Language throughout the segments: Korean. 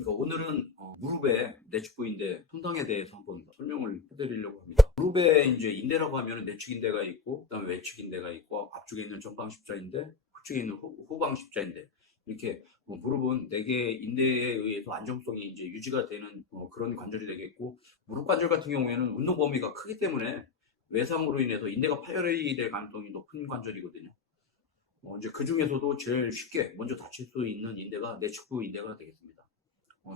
안녕하십니까. 오늘은 무릎의 내측부인대 손상에 대해서 한번 설명을 해드리려고 합니다. 무릎에 이제 인대라고 하면 내측인대가 있고, 그다음에 외측인대가 있고, 앞쪽에 있는 전방십자인대, 후측에 있는 후방십자인대. 이렇게 무릎은 4개의 인대에 의해서 안정성이 이제 유지가 되는 그런 관절이 되겠고, 무릎 관절 같은 경우에는 운동 범위가 크기 때문에 외상으로 인해서 인대가 파열이 될 가능성이 높은 관절이거든요. 이제 그 중에서도 제일 쉽게 먼저 다칠 수 있는 인대가 내측부 인대가 되겠습니다.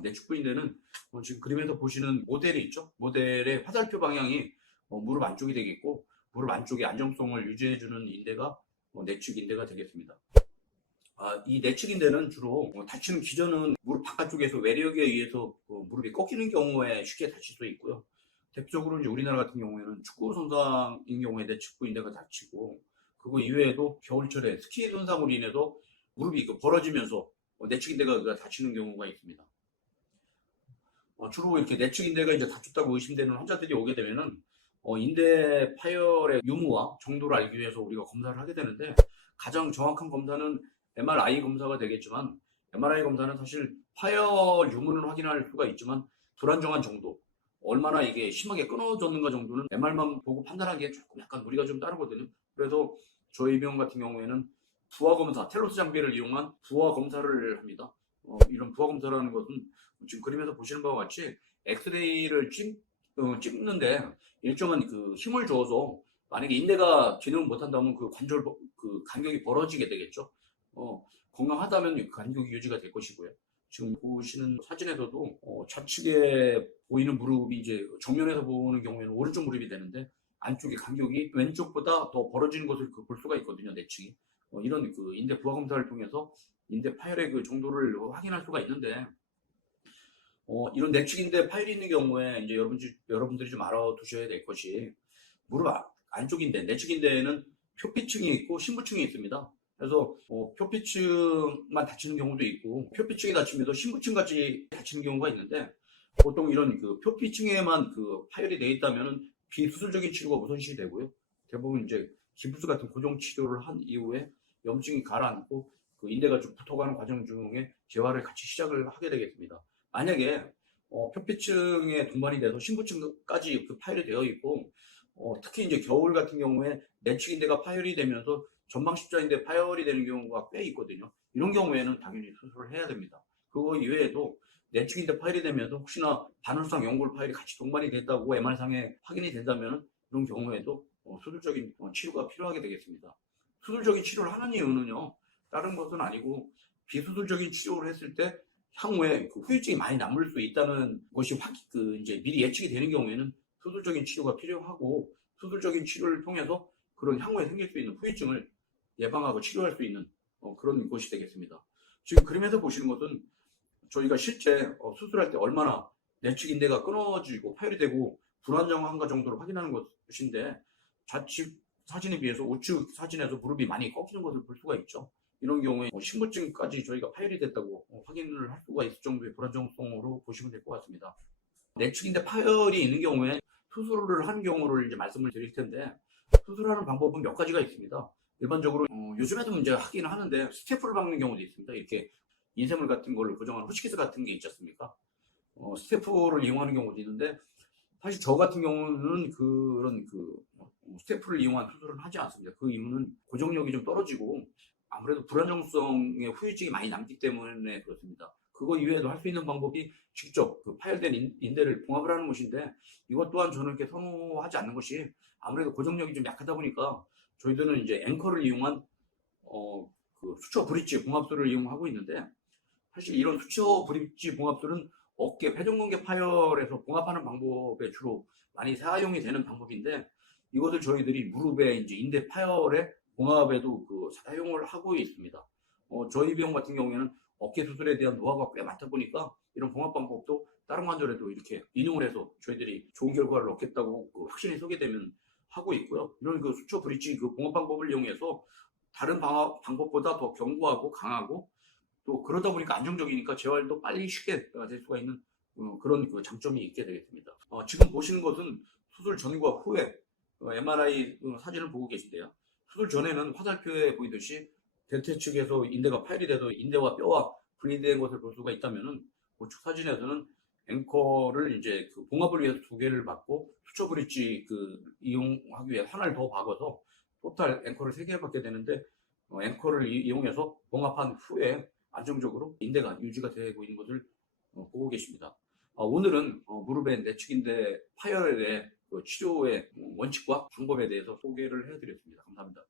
내측부 인대는 지금 그림에서 보시는 모델이 있죠. 모델의 화살표 방향이 무릎 안쪽이 되겠고, 무릎 안쪽의 안정성을 유지해주는 인대가 내측 인대가 되겠습니다. 이 내측 인대는 주로 다치는 기전은 무릎 바깥쪽에서 외력에 의해서 무릎이 꺾이는 경우에 쉽게 다칠 수 있고요. 대표적으로 이제 우리나라 같은 경우에는 축구 손상인 경우에 내측부 인대가 다치고, 그거 이외에도 겨울철에 스키 손상으로 인해서 무릎이 벌어지면서 내측인대가 다치는 경우가 있습니다. 주로 이렇게 내측인대가 이제 다쳤다고 의심되는 환자들이 오게 되면은 인대 파열의 유무와 정도를 알기 위해서 우리가 검사를 하게 되는데, 가장 정확한 검사는 MRI 검사가 되겠지만, MRI 검사는 사실 파열 유무는 확인할 수가 있지만 불안정한 정도, 얼마나 이게 심하게 끊어졌는가 정도는 MR만 보고 판단하기에 조금 약간 무리가 좀 따르거든요. 그래서 저희 병원 같은 경우에는 부하 검사, 텔로스 장비를 이용한 부하 검사를 합니다. 이런 부하 검사라는 것은 지금 그림에서 보시는 바와 같이 엑스레이를 찍는데 일정한 그 힘을 줘서, 만약에 인대가 기능을 못한다면 그 관절 그 간격이 벌어지게 되겠죠. 건강하다면 그 간격이 유지가 될 것이고요. 지금 보시는 사진에서도 좌측에 보이는 무릎이 이제 정면에서 보는 경우에는 오른쪽 무릎이 되는데, 안쪽의 간격이 왼쪽보다 더 벌어지는 것을 볼 수가 있거든요, 내측이. 이런 그 인대 부하 검사를 통해서 인대 파열의 그 정도를 확인할 수가 있는데, 이런 내측인대 파열이 있는 경우에 이제 여러분들이 좀 알아두셔야 될 것이, 무릎 안쪽인대, 내측인대에는 표피층이 있고 신부층이 있습니다. 그래서 표피층만 다치는 경우도 있고, 표피층이 다치면서 신부층까지 다치는 경우가 있는데, 보통 이런 그 표피층에만 그 파열이 돼 있다면은 비수술적인 치료가 우선시 되고요. 대부분 이제 기부스 같은 고정 치료를 한 이후에 염증이 가라앉고 그 인대가 좀 붙어가는 과정 중에 재활을 같이 시작을 하게 되겠습니다. 만약에 표피층에 동반이 돼서 신부층까지 그 파열이 되어 있고, 특히 이제 겨울 같은 경우에 내측인대가 파열이 되면서 전방십자인대 파열이 되는 경우가 꽤 있거든요. 이런 경우에는 당연히 수술을 해야 됩니다. 그거 이외에도 내측인대 파열이 되면서 혹시나 반월상 연골 파열이 같이 동반이 됐다고 MR상에 확인이 된다면, 이런 경우에도 수술적인 치료가 필요하게 되겠습니다. 수술적인 치료를 하는 이유는요, 다른 것은 아니고, 비수술적인 치료를 했을 때 향후에 그 후유증이 많이 남을 수 있다는 것이 이제 미리 예측이 되는 경우에는 수술적인 치료가 필요하고, 수술적인 치료를 통해서 그런 향후에 생길 수 있는 후유증을 예방하고 치료할 수 있는 그런 것이 되겠습니다. 지금 그림에서 보시는 것은 저희가 실제 수술할 때 얼마나 내측인대가 끊어지고 파열이 되고 불안정한가 정도를 확인하는 것인데, 좌측 사진에 비해서 우측 사진에서 무릎이 많이 꺾이는 것을 볼 수가 있죠. 이런 경우에 신부증까지 저희가 파열이 됐다고 확인을 할 수가 있을 정도의 불안정성으로 보시면 될 것 같습니다. 내측인대 파열이 있는 경우에 수술을 하는 경우를 이제 말씀을 드릴 텐데, 수술하는 방법은 몇 가지가 있습니다. 일반적으로 요즘에도 이제 하긴 하는데 스테프를 박는 경우도 있습니다. 이렇게 인쇄물 같은 걸 고정하는 호치키스 같은 게 있지 않습니까? 스테프를 이용하는 경우도 있는데, 사실 저 같은 경우는 그런 스테프를 이용한 수술은 하지 않습니다. 그 이유는 고정력이 좀 떨어지고 아무래도 불안정성의 후유증이 많이 남기 때문에 그렇습니다. 그거 이외에도 할 수 있는 방법이 직접 그 파열된 인대를 봉합을 하는 것인데, 이것 또한 저는 이렇게 선호하지 않는 것이, 아무래도 고정력이 좀 약하다 보니까 저희들은 이제 앵커를 이용한 그 수초 브릿지 봉합술을 이용하고 있는데, 사실 이런 수초 브릿지 봉합술은 어깨 회전근개 파열에서 봉합하는 방법에 주로 많이 사용이 되는 방법인데, 이것을 저희들이 무릎에 이제 인대 파열의 봉합에도 사용을 하고 있습니다. 저희 병원 같은 경우에는 어깨 수술에 대한 노하우가 꽤 많다 보니까 이런 봉합 방법도 다른 관절에도 이렇게 인용을 해서 저희들이 좋은 결과를 얻겠다고 확신이 서게 되면 하고 있고요. 이런 수초 브릿지 봉합 방법을 이용해서 다른 방법보다 더 견고하고 강하고, 또 그러다 보니까 안정적이니까 재활도 빨리 쉽게 될 수가 있는 그런 장점이 있게 되겠습니다. 지금 보시는 것은 수술 전과 후에 MRI 사진을 보고 계신데요. 수술 전에는 화살표에 보이듯이 대퇴 측에서 인대가 파열이 돼서 인대와 뼈와 분리된 것을 볼 수가 있다면은, 우측 사진에서는 앵커를 이제 그 봉합을 위해서 2개를 받고 수초 브릿지 그 이용하기 위해 하나를 더 박아서 토탈 앵커를 3개 받게 되는데 앵커를 이용해서 봉합한 후에 안정적으로 인대가 유지가 되고 있는 것을 보고 계십니다. 오늘은 무릎의 내측인대 파열의 그 치료의 원칙과 방법에 대해서 소개를 해드렸습니다. 감사합니다.